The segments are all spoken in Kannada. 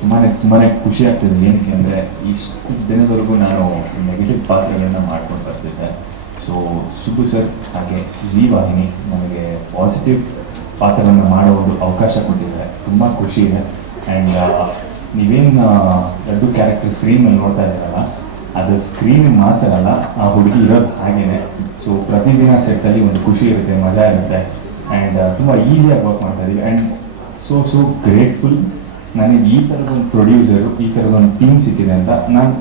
ತುಂಬಾ ತುಂಬಾ ಖುಷಿ ಆಗ್ತಿದೆ. ಏನಕ್ಕೆ ಅಂದರೆ ಇಷ್ಟು ದಿನದವರೆಗೂ ನಾನು ನೆಗೆಟಿವ್ ಪಾತ್ರಗಳನ್ನ ಮಾಡ್ಕೊಂಡು ಬರ್ತಿದ್ದೆ. ಸೊ ಸುಬ್ಬು ಸರ್ ಹಾಗೆ ಜೀ ವಾಹಿನಿ ನನಗೆ ಪಾಸಿಟಿವ್ ಪಾತ್ರವನ್ನು ಮಾಡೋ ಒಂದು ಅವಕಾಶ ಕೊಟ್ಟಿದ್ದಾರೆ. ತುಂಬ ಖುಷಿ ಇದೆ. ಆ್ಯಂಡ್ ನೀವೇನು ಎರಡು ಕ್ಯಾರೆಕ್ಟರ್ ಸ್ಕ್ರೀನಲ್ಲಿ ನೋಡ್ತಾ ಇದ್ದೀರಲ್ಲ ಅದು ಸ್ಕ್ರೀನ್ ಮಾತ್ರ ಅಲ್ಲ, ಆ ಹುಡುಗಿ ಇರೋದು ಹಾಗೇನೆ. ಸೊ ಪ್ರತಿದಿನ ಸೆಟ್ಟಲ್ಲಿ ಒಂದು ಖುಷಿ ಇರುತ್ತೆ, ಮಜಾ ಇರುತ್ತೆ. ಆ್ಯಂಡ್ ತುಂಬ ಈಸಿಯಾಗಿ ವರ್ಕ್ ಮಾಡ್ತಾ ಇದ್ದೀವಿ ಆ್ಯಂಡ್ ಸೊ ಸೊ ಗ್ರೇಟ್ಫುಲ್ ನನಗೆ ಈ ಥರದೊಂದು ಪ್ರೊಡ್ಯೂಸರು ಈ ಥರದೊಂದು ಟೀಮ್ ಸಿಕ್ಕಿದೆ ಅಂತ ನಾನು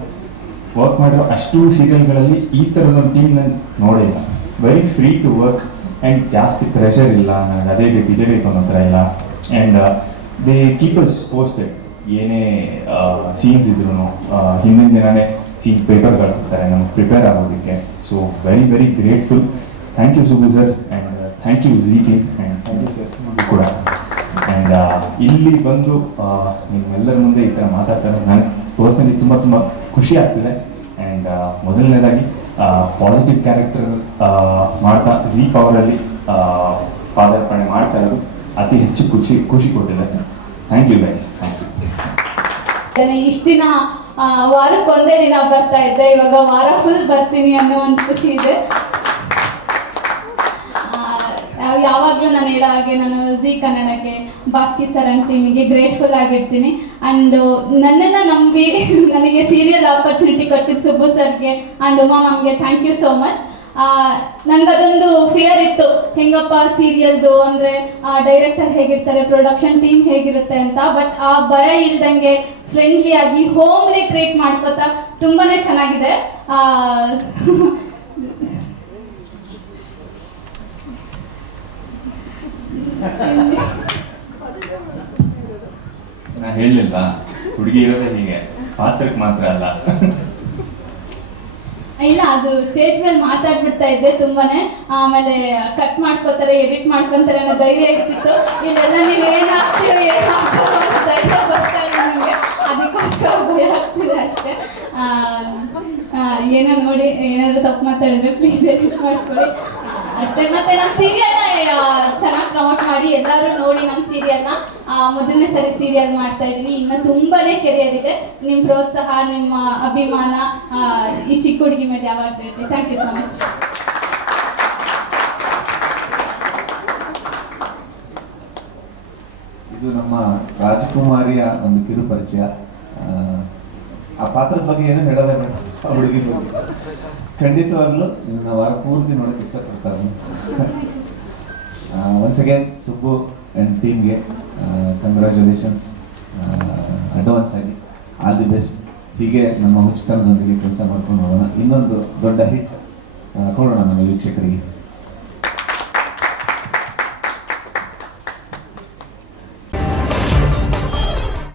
ವರ್ಕ್ ಮಾಡಿರೋ ಅಷ್ಟು ಸೀರಿಯಲ್ಗಳಲ್ಲಿ ಈ ಥರದೊಂದು ಟೀಮ್ ನಾನು ನೋಡಿಲ್ಲ very free to work and ಜಾಸ್ತಿ ಪ್ರೆಷರ್ ಇಲ್ಲ ನನಗೆ ಅದೇ ಬೇಕು ಇದೇ ಬೇಕು ಅನ್ನೋ ಥರ ಇಲ್ಲ. And they keep us posted ಏನೇ ಸೀನ್ಸ್ ಇದ್ರು ಹಿಂದಿನ ದಿನನೇ ಸೀನ್ ಪೇಪರ್ಗಳು ಕೊಡ್ತಾರೆ ನಮಗೆ ಪ್ರಿಪೇರ್ ಆಗೋದಕ್ಕೆ. So very very grateful thank you Subbu sir and thank you Zee team and thank you sir ಕೂಡ. ಆ್ಯಂಡ್ ಇಲ್ಲಿ ಬಂದು ನಿಮ್ಮೆಲ್ಲರ ಮುಂದೆ ಈ ಥರ ಮಾತಾಡ್ತಾರೆ ನನಗೆ ಪರ್ಸನಲಿ ತುಂಬ ತುಂಬ ಖುಷಿ ಆಗ್ತಿದೆ. ಆ್ಯಂಡ್ ಮೊದಲನೇದಾಗಿ ಪಾಸಿಟಿವ್ ಕ್ಯಾರೆಕ್ಟರ್ ಮಾಡ್ತಾ ಜಿ ಪವರಲ್ಲಿ ಪಾದಾರ್ಪಣೆ ಮಾಡ್ತಾ ಇರೋದು ಅತಿ ಹೆಚ್ಚು ಖುಷಿ ಖುಷಿ ಕೊಟ್ಟಿದೆ. Thank you guys thank you ಇಷ್ಟು ದಿನ ಆ, ವಾರಕ್ಕೆ ಒಂದೇ ದಿನ ಬರ್ತಾ ಇದ್ದೆ. ಇವಾಗ ವಾರ ಫುಲ್ ಬರ್ತೀನಿ ಅನ್ನೋ ಒಂದು ಖುಷಿ ಇದೆ. ಯಾವಾಗಲೂ ನಾನು ಹೇಳೋ ಹಾಗೆ ನಾನು ಜಿ ಕನ್ನಡಕ್ಕೆ ಬಾಸ್ಕಿ ಸರ್ ಅಂಡ್ ಟೀಮಿಗೆ ಗ್ರೇಟ್ಫುಲ್ ಆಗಿರ್ತೀನಿ. ಆ್ಯಂಡ್ ನನ್ನನ್ನ ನಂಬಿ ನನಗೆ ಸೀರಿಯಲ್ ಆಪರ್ಚುನಿಟಿ ಕೊಟ್ಟಿದ್ದು ಸುಬ್ಬು ಸರ್ಗೆ ಆ್ಯಂಡ್ ಉಮಾ ಮ್ಯಾಮ್ಗೆ ಥ್ಯಾಂಕ್ ಯು ಸೋ ಮಚ್ ಅದೊಂದು ಫಿಯರ್ ಇತ್ತು. ಹೆಂಗಪ್ಪ ಸೀರಿಯಲ್ದು ಅಂದರೆ ಡೈರೆಕ್ಟರ್ ಹೇಗಿರ್ತಾರೆ ಪ್ರೊಡಕ್ಷನ್ ಟೀಮ್ ಹೇಗಿರುತ್ತೆ ಅಂತ. ಬಟ್ ಆ ಭಯ ಇಲ್ದಂಗೆ ಫ್ರೆಂಡ್ಲಿ ಆಗಿ ಹೋಮ್ಲಿ ಟ್ರೀಟ್ ಮಾಡ್ಕೋತಾ ತುಂಬಾನೇ ಚೆನ್ನಾಗಿದೆ. ನಾನು ಹೇಳಲಿಲ್ಲ. ಹುಡುಗಿ ಇರೋದೇ ಹೀಗೆ. ಪಾತ್ರಕ್ಕೆ ಮಾತ್ರ ಅಲ್ಲ. ಇಲ್ಲ, ಅದು ಸ್ಟೇಜ್ ಮೇಲೆ ಮಾತಾಡ್ಬಿಡ್ತಾ ಇದ್ದೆ ತುಂಬಾನೇ. ಆಮೇಲೆ ಕಟ್ ಮಾಡ್ಕೋತಾರೆ ಎಡಿಟ್ ಮಾಡ್ಕೊಂತಾರೆ ಅನ್ನೋ ಧೈರ್ಯ ಇರ್ತಿತ್ತು. ಇಲ್ಲೆಲ್ಲ ನೀವು ಏನಾಗ್ತೀರೋ ಏನಾಗ್ತೀರೋ ಧೈರ್ಯ ಬರ್ತಾ ಇಲ್ಲ ನಿಮಗೆ ಅದಕ್ಕೋಸ್ಕರ ಭಯ ಆಗ್ತಿದೆ ಅಷ್ಟೇ. ಏನೋ ನೋಡಿ, ಏನಾದರೂ ತಪ್ಪು ಮಾತಾಡಿದ್ರೆ ಪ್ಲೀಸ್ ಎಡಿಟ್ ಮಾಡ್ಕೊಳ್ಳಿ. ಅಷ್ಟೇ. ಮತ್ತೆ ನಮ್ಮ ಸೀರಿಯಲ್ನ ಚೆನ್ನಾಗಿ ಪ್ರಮೋಟ್ ಮಾಡಿ ಎಲ್ಲರೂ ನೋಡಿ ನಮ್ಮ ಸೀರಿಯಲ್ನ ಮೊದಲನೇ ಸರಿ ಸೀರಿಯಲ್ ಮಾಡ್ತಾ ಇದ್ದೀನಿ. ಇನ್ನು ತುಂಬಾನೇ ಕೆರಿಯರ್ ಇದೆ ನಿಮ್ಮ ಪ್ರೋತ್ಸಾಹ ನಿಮ್ಮ ಅಭಿಮಾನ ಈ ಚಿಕ್ಕ ಹುಡುಗಿ ಮೇಲೆ ಯಾವಾಗ ಬೇಕು ಥ್ಯಾಂಕ್ ಯು ಸೊ ಮಚ್ ಇದು ನಮ್ಮ ರಾಜಕುಮಾರಿಯ ಒಂದು ಕಿರು ಪರಿಚಯ ಆ, ಪಾತ್ರದ ಬಗ್ಗೆ ಏನು ಹೇಳೋದೇ ಬೇಡ. ಆ ಹುಡುಗಿ ಬಗ್ಗೆ ಖಂಡಿತವಾಗ್ಲೂ ಇದನ್ನ ವಾರ ಪೂರ್ತಿ ನೋಡಕ್ಕೆ ಇಷ್ಟಪಡ್ತಾರೆ. ಒನ್ಸ್ ಅಗೇನ್ ಸುಬ್ಬು ಆ್ಯಂಡ್ ಟೀಮ್ಗೆ ಕಂಗ್ರ್ಯಾಚುಲೇಷನ್ಸ್ ಅಡ್ವಾನ್ಸ್ ಆಗಿ. ಆಲ್ ದಿ ಬೆಸ್ಟ್ ಹೀಗೆ ನಮ್ಮ ಹುಚ್ಚತನದೊಂದಿಗೆ ಕೆಲಸ ಮಾಡ್ಕೊಂಡು ಹೋಗೋಣ. ಇನ್ನೊಂದು ದೊಡ್ಡ ಹಿಟ್ ಕೊಡೋಣ ನಮ್ಮ ವೀಕ್ಷಕರಿಗೆ.